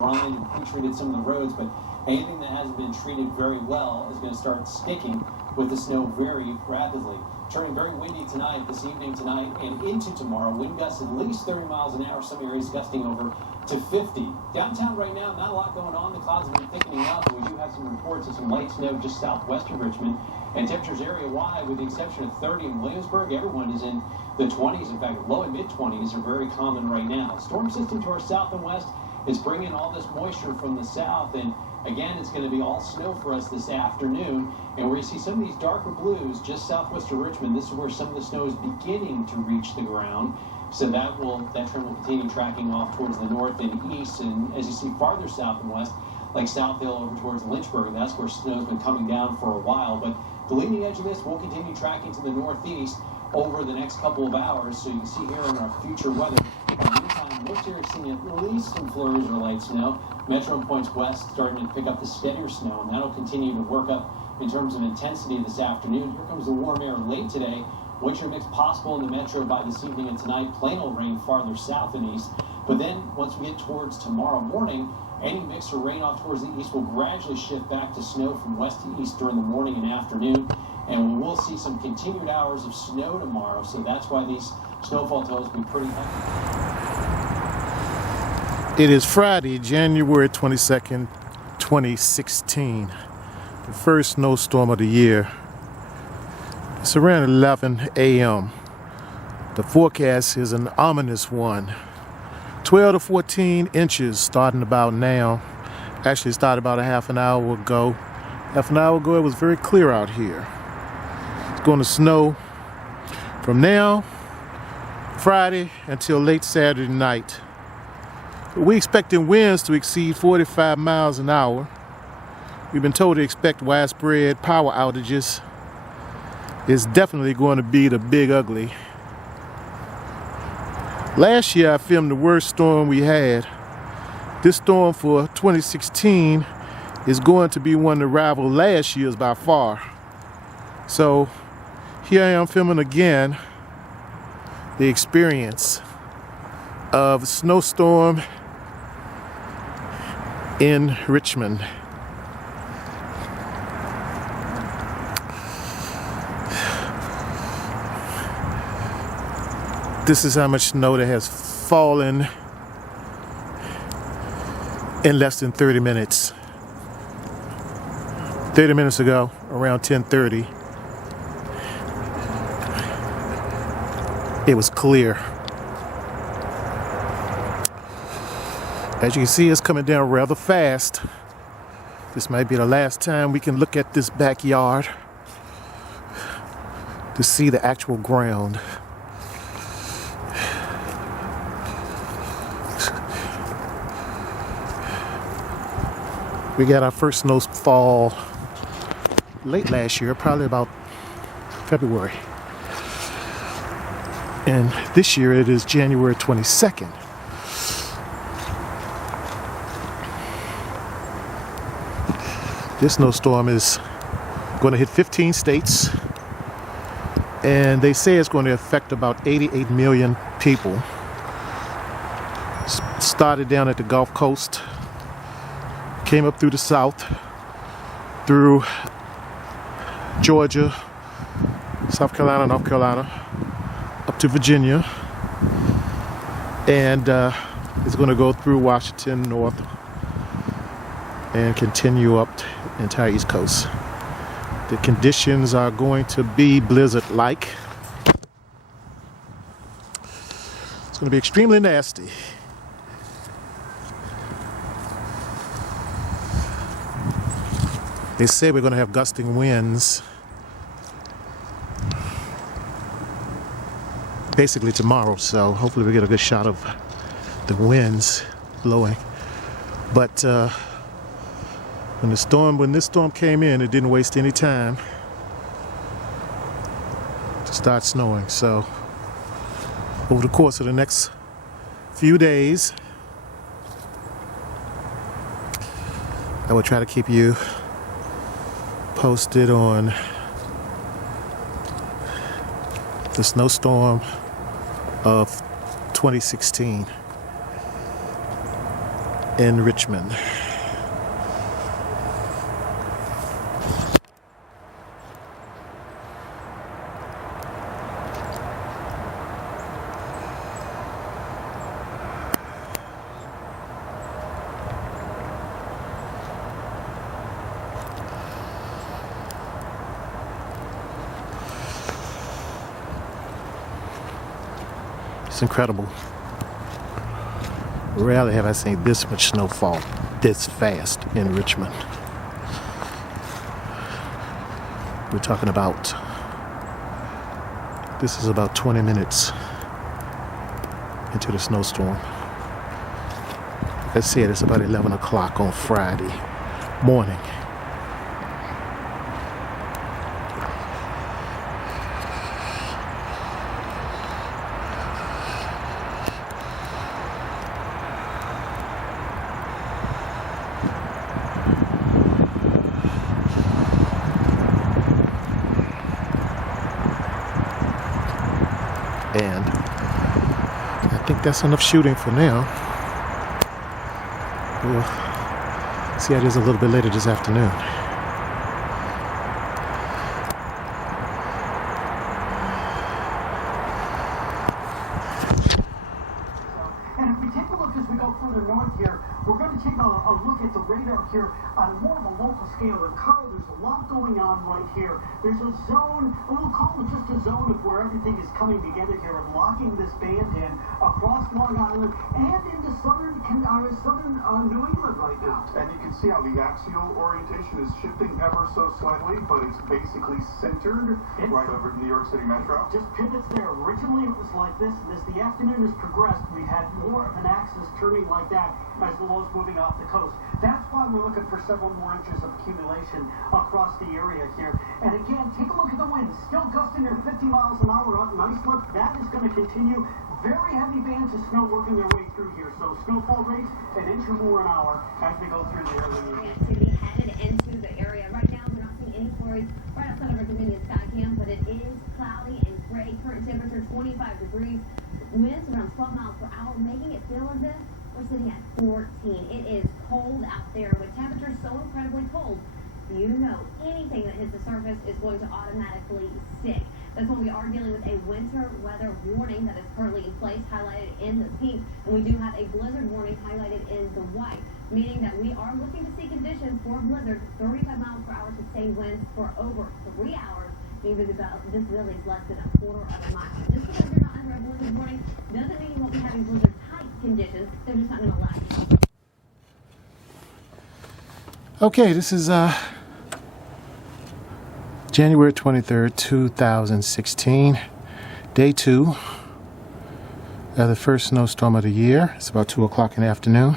lined and pre-treated some of the roads, but anything that hasn't been treated very well is going to start sticking with the snow very rapidly. Turning very windy tonight, this evening tonight, and into tomorrow. Wind gusts at least 30 miles an hour, some areas gusting over to 50. Downtown right now, not a lot going on. The clouds have been thickening up, and we do have some reports of some light snow just southwest of Richmond. And temperatures area-wide, with the exception of 30 in Williamsburg, everyone is in the 20s. In fact, low and mid-20s are very common right now. Storm system to our south and west is bringing all this moisture from the south, and again, it's going to be all snow for us this afternoon, and we're going to see some of these darker blues just southwest of Richmond. This is where some of the snow is beginning to reach the ground, so that trend will continue tracking off towards the north and east, and as you see farther south and west, like South Hill over towards Lynchburg, that's where snow's been coming down for a while, but the leading edge of this will continue tracking to the northeast over the next couple of hours, so you can see here in our future weather. In the meantime, most areas seeing at least some flurries or light snow. Metro and points west starting to pick up the steadier snow, and that'll continue to work up in terms of intensity this afternoon. Here comes the warm air late today. Wind shear mix possible in the metro by this evening and tonight. Plain old rain farther south and east. But then once we get towards tomorrow morning, any mix or rain off towards the east will gradually shift back to snow from west to east during the morning and afternoon. And we will see some continued hours of snow tomorrow, so that's why these snowfall totals will be pretty high. It is Friday, January 22nd, 2016. The first snowstorm of the year. It's around 11 a.m. The forecast is an ominous one. 12 to 14 inches starting about now. Actually started about a half an hour ago. Half an hour ago it was very clear out here. It's going to snow from now, Friday, until late Saturday night. We're expecting winds to exceed 45 miles an hour. We've been told to expect widespread power outages. It's definitely going to be the big ugly. Last year I filmed the worst storm we had. This storm for 2016 is going to be one to rival last year's by far. So here I am filming again the experience of a snowstorm in Richmond. This is how much snow that has fallen in less than 30 minutes. 30 minutes ago, around 10:30, it was clear. As you can see, it's coming down rather fast. This might be the last time we can look at this backyard to see the actual ground. We got our first snowfall late last year, probably about February. And this year it is January 22nd. This snowstorm is going to hit 15 states, and they say it's going to affect about 88 million people. Started down at the Gulf Coast, came up through the south, through Georgia, South Carolina, North Carolina, up to Virginia, and it's going to go through Washington, north, and continue up the entire East Coast. The conditions are going to be blizzard-like. It's going to be extremely nasty. They say we're going to have gusting winds basically tomorrow, so hopefully we get a good shot of the winds blowing. But when this storm came in, it didn't waste any time to start snowing. So over the course of the next few days, I will try to keep you posted on the snowstorm of 2016. in Richmond. It's incredible. Rarely have I seen this much snowfall this fast in Richmond. We're talking about, this is about 20 minutes into the snowstorm. Like I said, it's about 11 o'clock on Friday morning. And I think that's enough shooting for now. We'll see how it is a little bit later this afternoon. And if we take a look as we go further north here, we're going to take a look at the radar here on more of a local scale. And Carl, there's a lot going on right here. There's a zone, we'll call it just a zone of where everything is coming together here and locking this band in across Long Island and into southern New England right now. And you can see how the axial orientation is shifting ever so slightly, but it's basically centered right over New York City Metro. Just pivots there. Originally it was like this, and as the afternoon has progressed, we've had more of an axis turning like that as the low's moving off the coast. That's why we're looking for several more inches of accumulation across the area here. And again, take a look at the wind. Still gusting near 50 miles an hour up. Nice look. That is going to continue. Very heavy bands of snow working their way through here. So snowfall rates an inch or more an hour as we go through the early activity headed into the area. Right now, we're not seeing any flurries right outside of our convenient sky cam, but it is cloudy and gray. Current temperature 25 degrees. Winds around 12 miles per hour, making it feel as if we're sitting at 14. It is cold out there with temperatures so incredibly cold. You know anything that hits the surface is going to automatically stick. That's why we are dealing with a winter weather warning that is currently in place, highlighted in the pink, and we do have a blizzard warning highlighted in the white, meaning that we are looking to see conditions for a blizzard, 35 miles per hour sustained winds for over 3 hours. Even visibility is less than a quarter of a mile. Just because you're not under a blizzard warning doesn't mean you won't be having blizzard-type conditions. They're just not going to last. Okay, this is January 23rd, 2016, day 2 of the first snowstorm of the year. It's about 2 o'clock in the afternoon.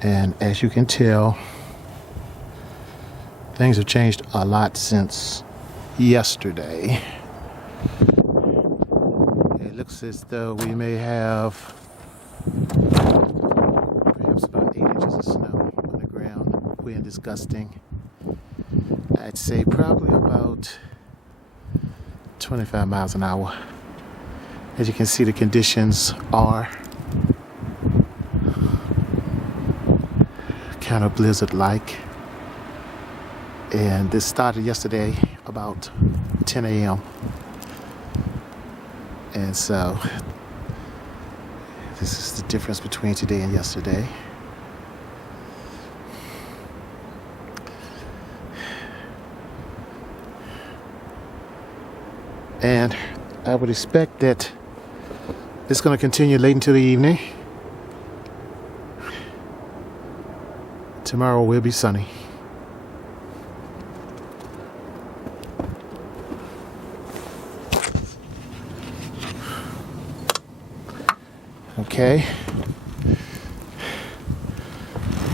And as you can tell, things have changed a lot since yesterday. It looks as though we may have perhaps about 8 inches of snow on the ground. Wind is gusting. I'd say probably about 25 miles an hour. As you can see, the conditions are kind of blizzard-like. And this started yesterday about 10 a.m. And so this is the difference between today and yesterday. And I would expect that it's going to continue late into the evening. Tomorrow will be sunny. Okay.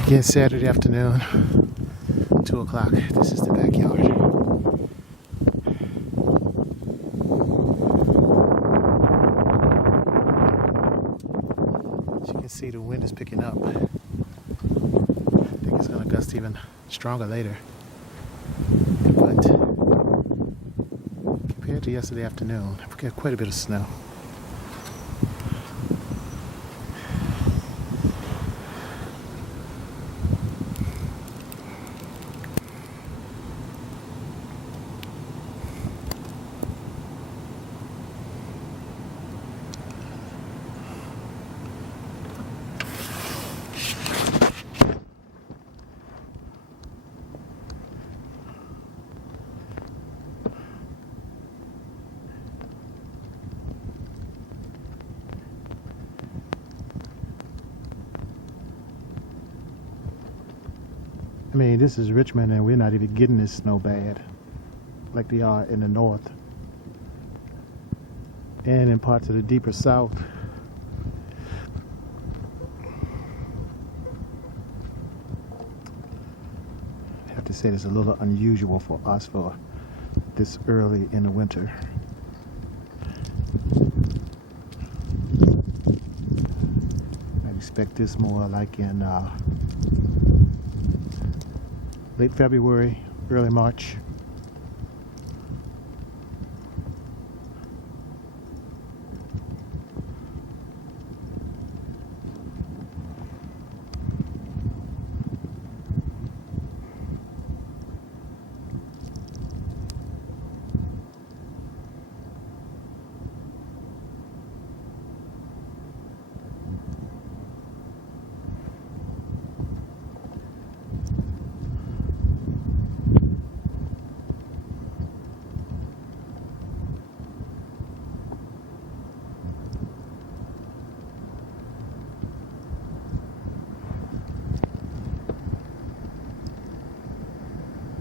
Again, Saturday afternoon, 2 o'clock. This is the backyard. As you can see, the wind is picking up. I think it's going to gust even stronger later. But compared to yesterday afternoon, we got quite a bit of snow. I mean, this is Richmond and we're not even getting this snow bad like they are in the north and in parts of the deeper south. I have to say it's a little unusual for us for this early in the winter. I expect this more like in late February, early March.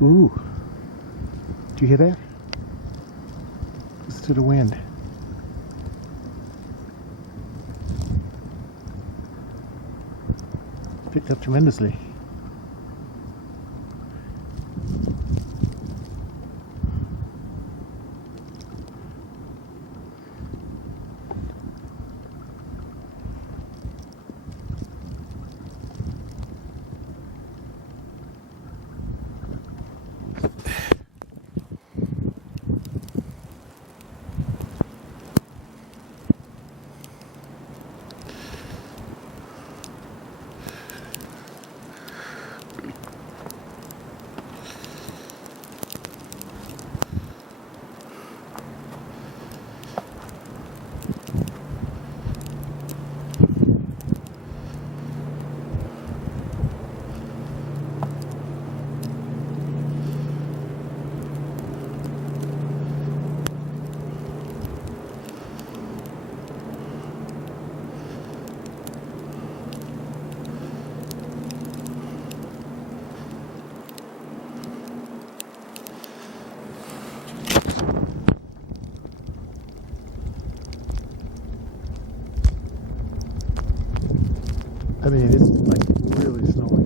Ooh, do you hear that? Listen to the wind. Picked up tremendously. I mean, it's like really snowy.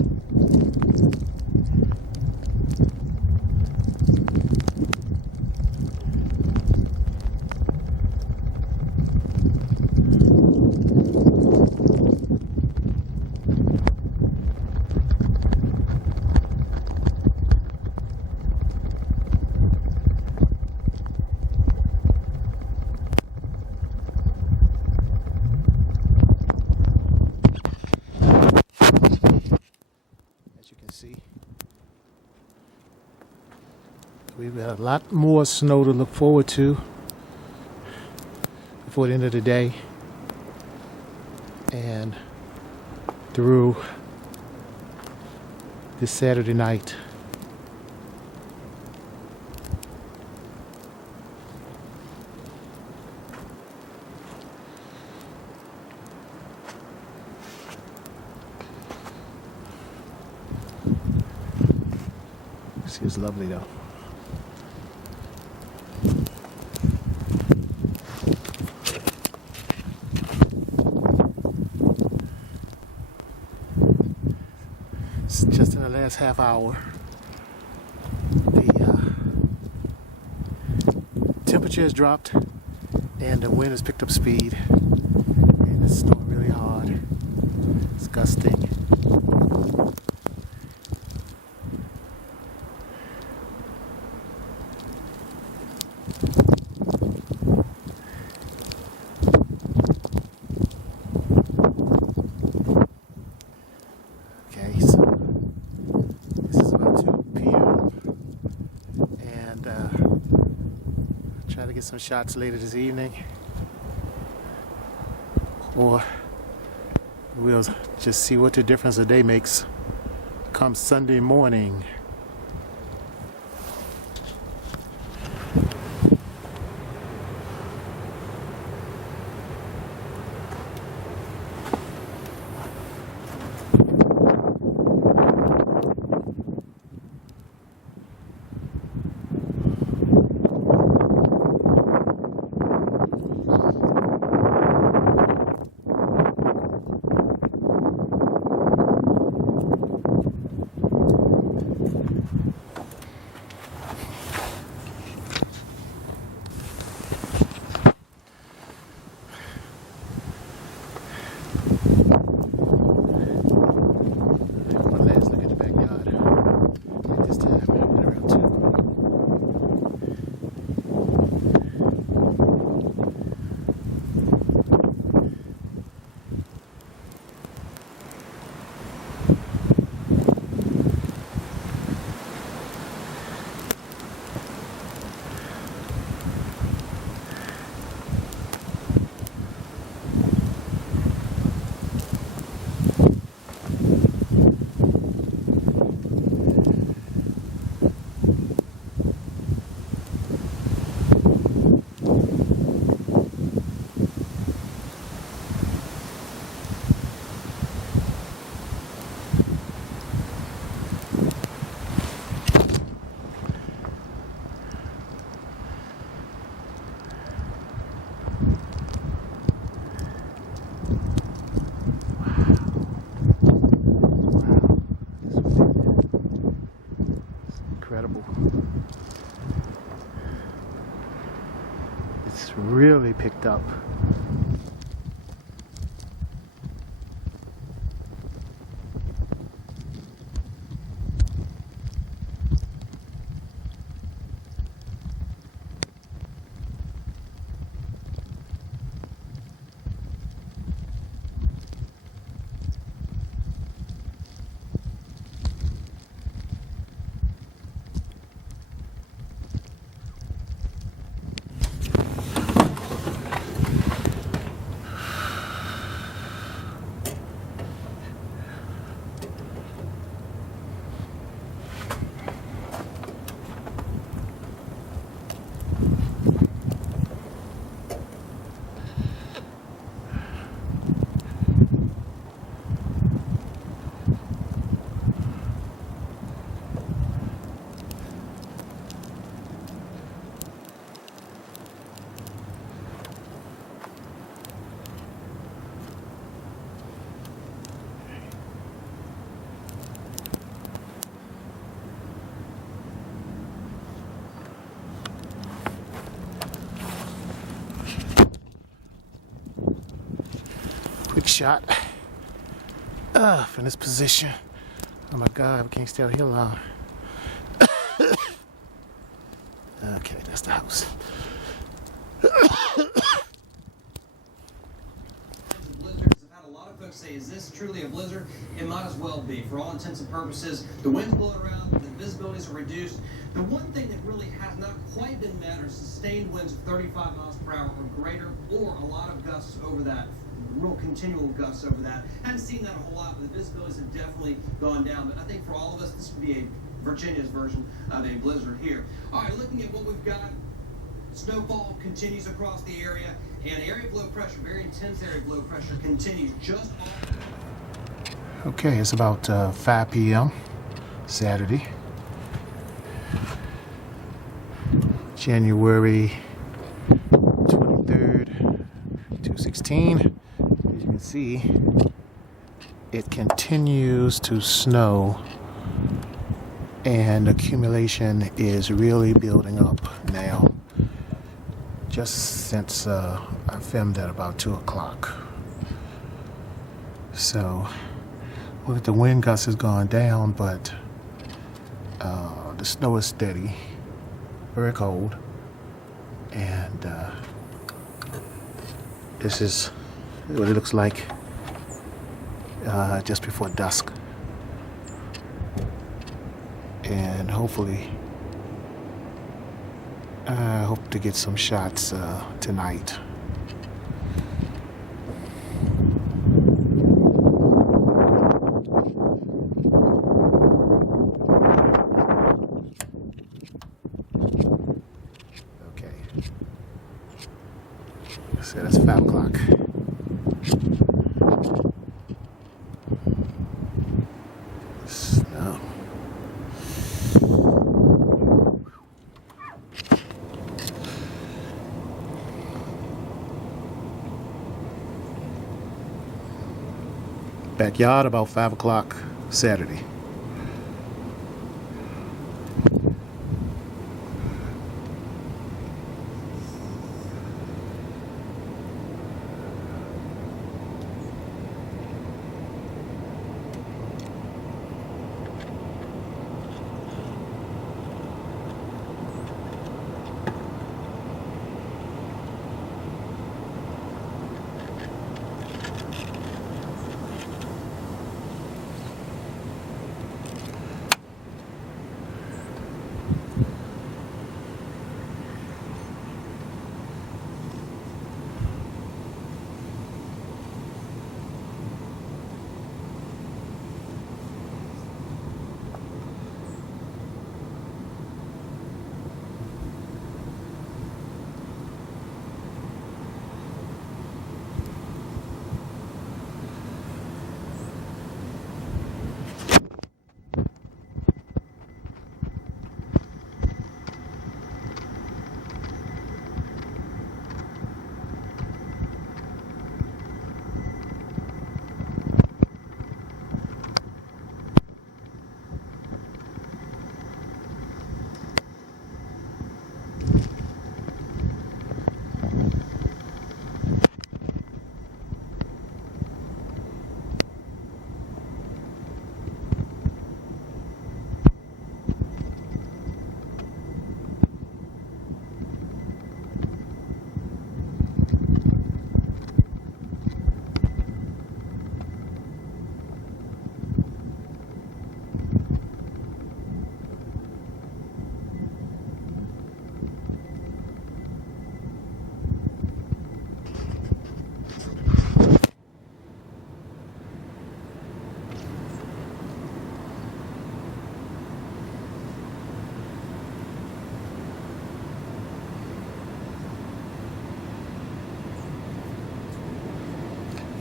See, we've got a lot more snow to look forward to before the end of the day and through this Saturday night. This is lovely though. It's just in the last half hour. The temperature has dropped and the wind has picked up speed. And it's snowing really hard. It's gusting. Try to get some shots later this evening, or we'll just see what the difference a day makes come Sunday morning. incredible. It's really picked up. Quick shot from this position. Oh my God, we can't stay out here long. Okay, that's the house. Blizzards, I've had a lot of folks say, is this truly a blizzard? It might as well be. For all intents and purposes, the wind's blowing around, the visibilities are reduced. The one thing that really has not quite been met are sustained winds of 35 miles per hour or greater, or a lot of gusts over that. Real continual gusts over that. Haven't seen that a whole lot, but the visibilities have definitely gone down. But I think for all of us, this would be a Virginia's version of a blizzard here. All right, looking at what we've got, snowfall continues across the area, and area of low pressure, very intense area of low pressure, continues just off. Okay, it's about 5 p.m. Saturday, January 23rd, 2016. As you can see, it continues to snow, and accumulation is really building up now. Just since I filmed at about 2 o'clock. So, look at the wind gust has gone down, but the snow is steady, very cold, and this is what it looks like just before dusk. And hopefully, I hope to get some shots tonight. Okay. So that's 5 o'clock. Snow. Backyard about 5 o'clock Saturday.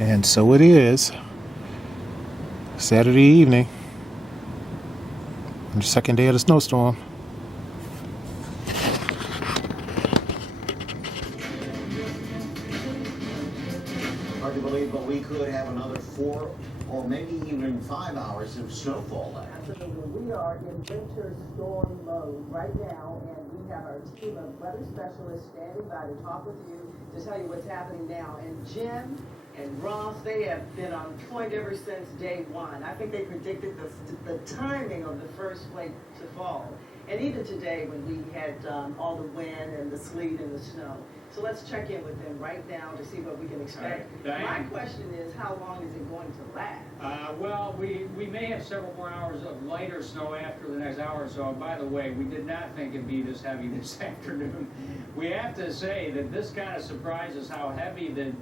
And so it is. Saturday evening, on the second day of the snowstorm. Hard to believe, but we could have another 4 or maybe even 5 hours of snowfall left. Absolutely. We are in winter storm mode right now, and we have our team of weather specialists standing by to talk with you to tell you what's happening now. And Jim and Ross, they have been on point ever since day one. I think they predicted the timing of the first flake to fall. And even today when we had all the wind and the sleet and the snow. So let's check in with them right now to see what we can expect. Right. My question is, how long is it going to last? Well, we may have several more hours of lighter snow after the next hour or so. And by the way, we did not think it'd be this heavy this afternoon. We have to say that this kind of surprises how heavy the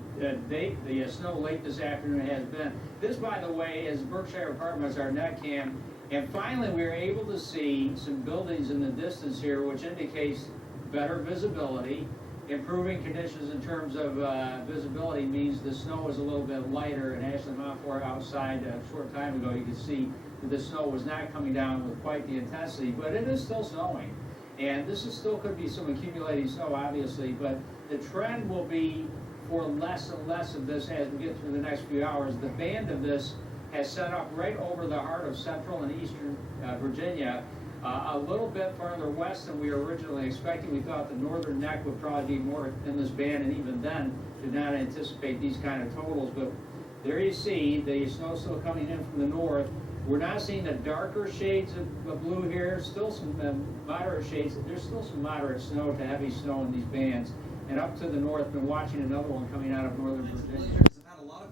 snow late this afternoon has been. This, by the way, is Berkshire Apartments, our net cam. And finally, we were able to see some buildings in the distance here, which indicates better visibility. Improving conditions in terms of visibility means the snow is a little bit lighter. And Ashley Montfort outside a short time ago, you could see that the snow was not coming down with quite the intensity, but it is still snowing. And this is still could be some accumulating snow, obviously, but the trend will be for less and less of this as we get through the next few hours. The band of this has set up right over the heart of central and eastern Virginia. A little bit farther west than we were originally expecting. We thought the northern neck would probably be more in this band, and even then did not anticipate these kind of totals. But there you see the snow still coming in from the north. We're not seeing the darker shades of blue here. Still some moderate shades. There's still some moderate snow to heavy snow in these bands. And up to the north, been watching another one coming out of northern Virginia.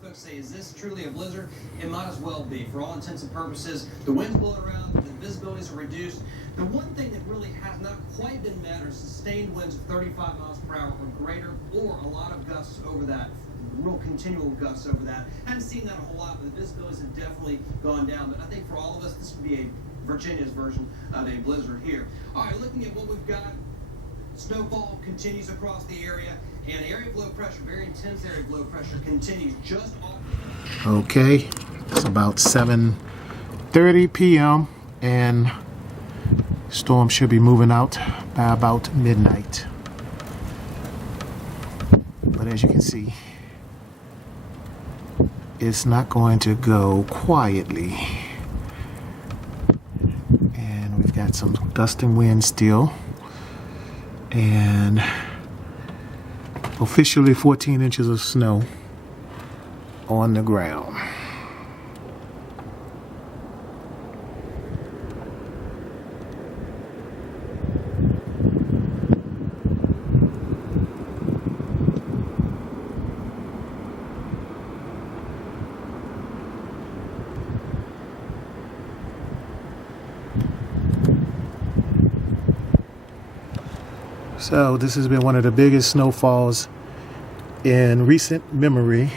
Folks say, is this truly a blizzard? It might as well be. For all intents and purposes, the wind's blowing around, the visibilities are reduced. The one thing that really has not quite been met are sustained winds of 35 miles per hour or greater, or a lot of gusts over that, real continual gusts over that. Haven't seen that a whole lot, but the visibilities have definitely gone down. But I think for all of us, this would be Virginia's version of a blizzard here. All right, looking at what we've got, snowfall continues across the area. And area of low pressure, very intense area of low pressure, continues just off. Okay, it's about 7:30 p.m. and storm should be moving out by about midnight. But as you can see, it's not going to go quietly. And we've got some gust and wind still. And officially 14 inches of snow on the ground. So this has been one of the biggest snowfalls in recent memory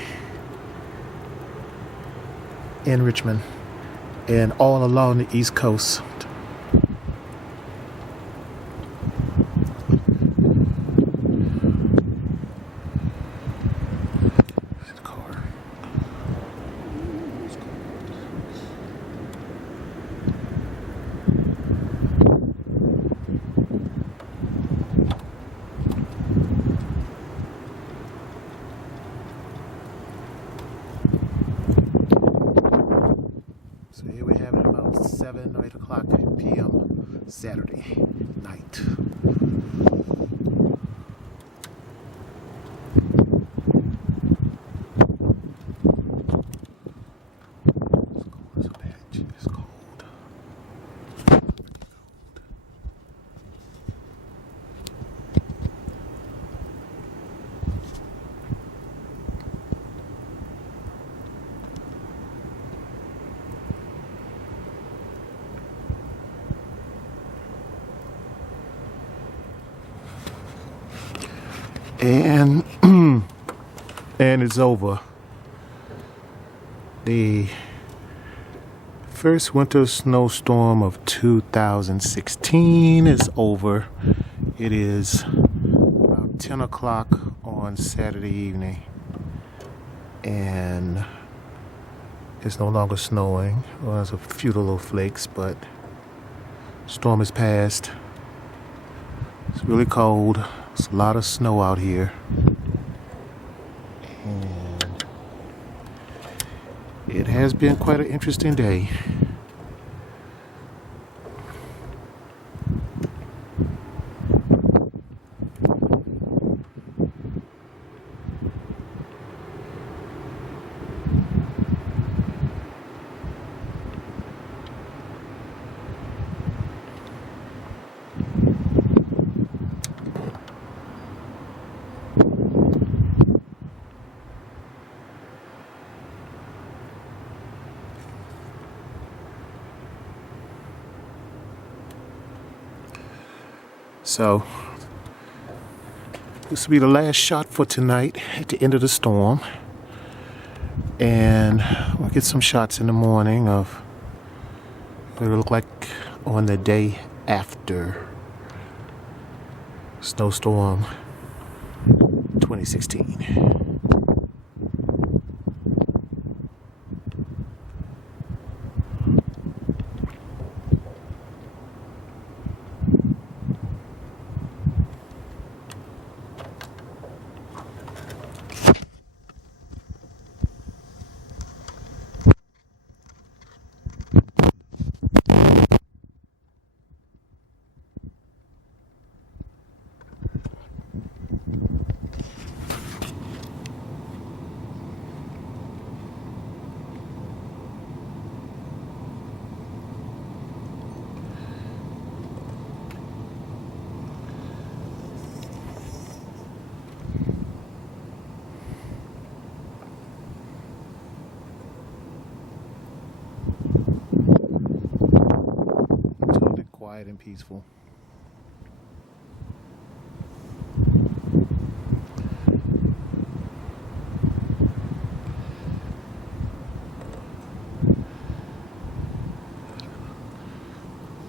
in Richmond and all along the East Coast. So here we have it about 7 or 8 o'clock p.m. Saturday night. It's cold as a bitch. It's cold. And it's over. The first winter snowstorm of 2016 is over. It is about 10 o'clock on Saturday evening. and it's no longer snowing. Well, there's a few little flakes, but storm has passed. It's really cold. There's a lot of snow out here. And it has been quite an interesting day. So, this will be the last shot for tonight at the end of the storm. And we'll get some shots in the morning of what it'll look like on the day after Snowstorm 2016. Quiet and peaceful.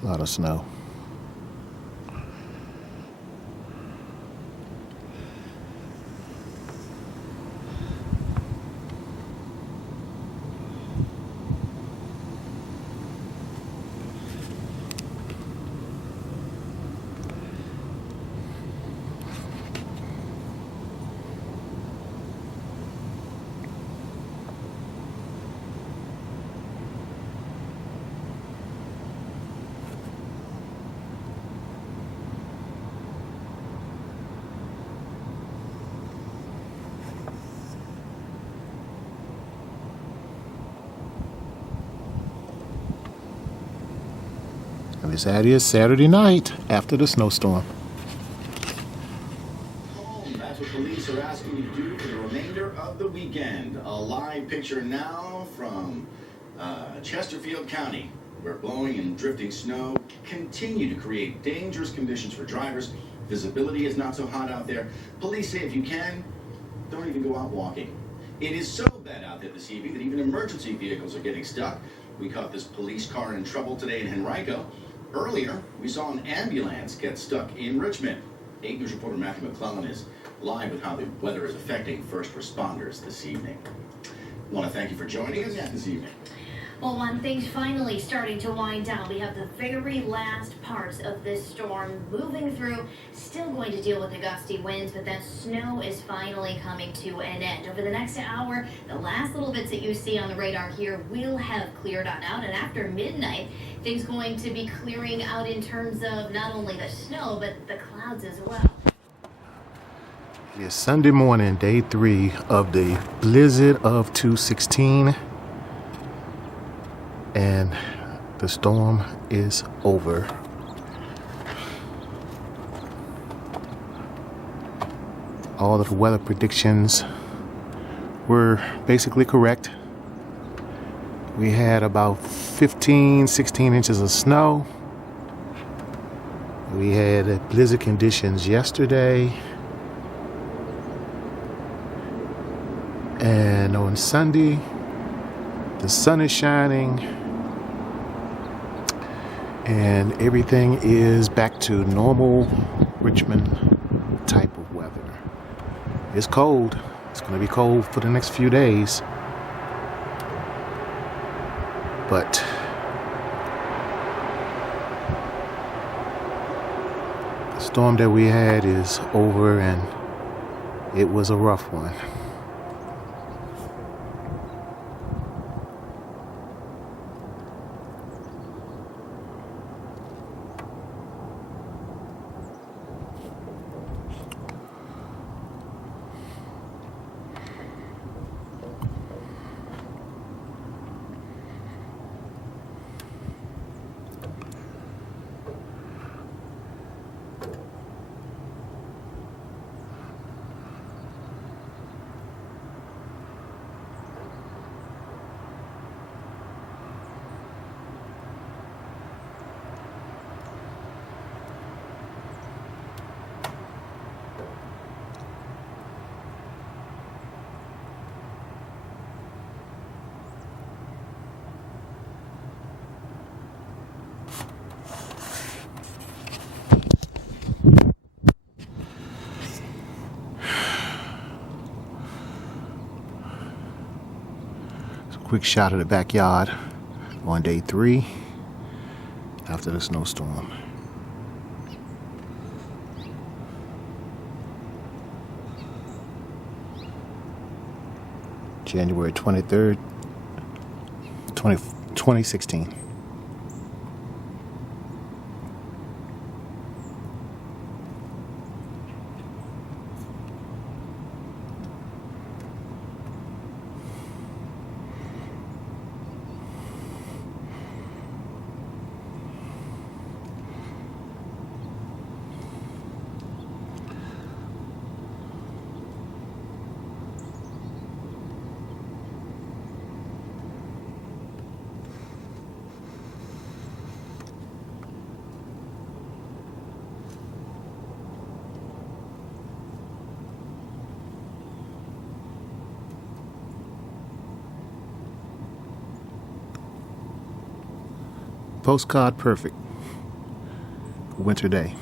A lot of snow. And this is Saturday night after the snowstorm. That's what police are asking you to do for the remainder of the weekend. A live picture now from Chesterfield County, where blowing and drifting snow continue to create dangerous conditions for drivers. Visibility is not so hot out there. Police say if you can, don't even go out walking. It is so bad out there this evening that even emergency vehicles are getting stuck. We caught this police car in trouble today in Henrico. Earlier, we saw an ambulance get stuck in Richmond. 8 News reporter Matthew McClellan is live with how the weather is affecting first responders this evening. I want to thank you for joining us this evening. Well, when things finally starting to wind down, we have the very last parts of this storm moving through, still going to deal with the gusty winds, but that snow is finally coming to an end. Over the next hour, the last little bits that you see on the radar here will have cleared on out, and after midnight, things going to be clearing out in terms of not only the snow, but the clouds as well. It is Sunday morning, day 3 of the blizzard of 2/16. And the storm is over. All of the weather predictions were basically correct. We had about 15-16 inches of snow. We had blizzard conditions yesterday. And on Sunday, the sun is shining. And everything is back to normal Richmond type of weather. It's cold. It's going to be cold for the next few days. But the storm that we had is over, and it was a rough one. Quick shot of the backyard on day 3 after the snowstorm. January 23rd, 2016. Postcard perfect winter day.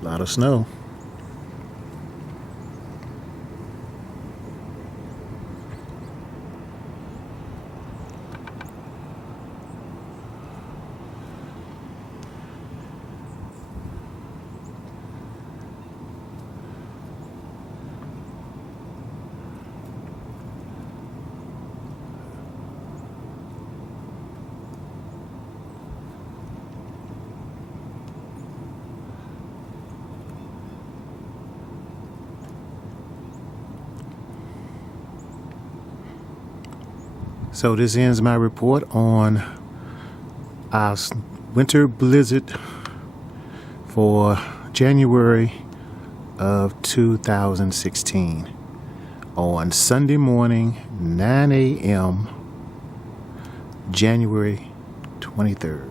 A lot of snow. So this ends my report on our winter blizzard for January of 2016 on Sunday morning, 9 a.m., January 23rd.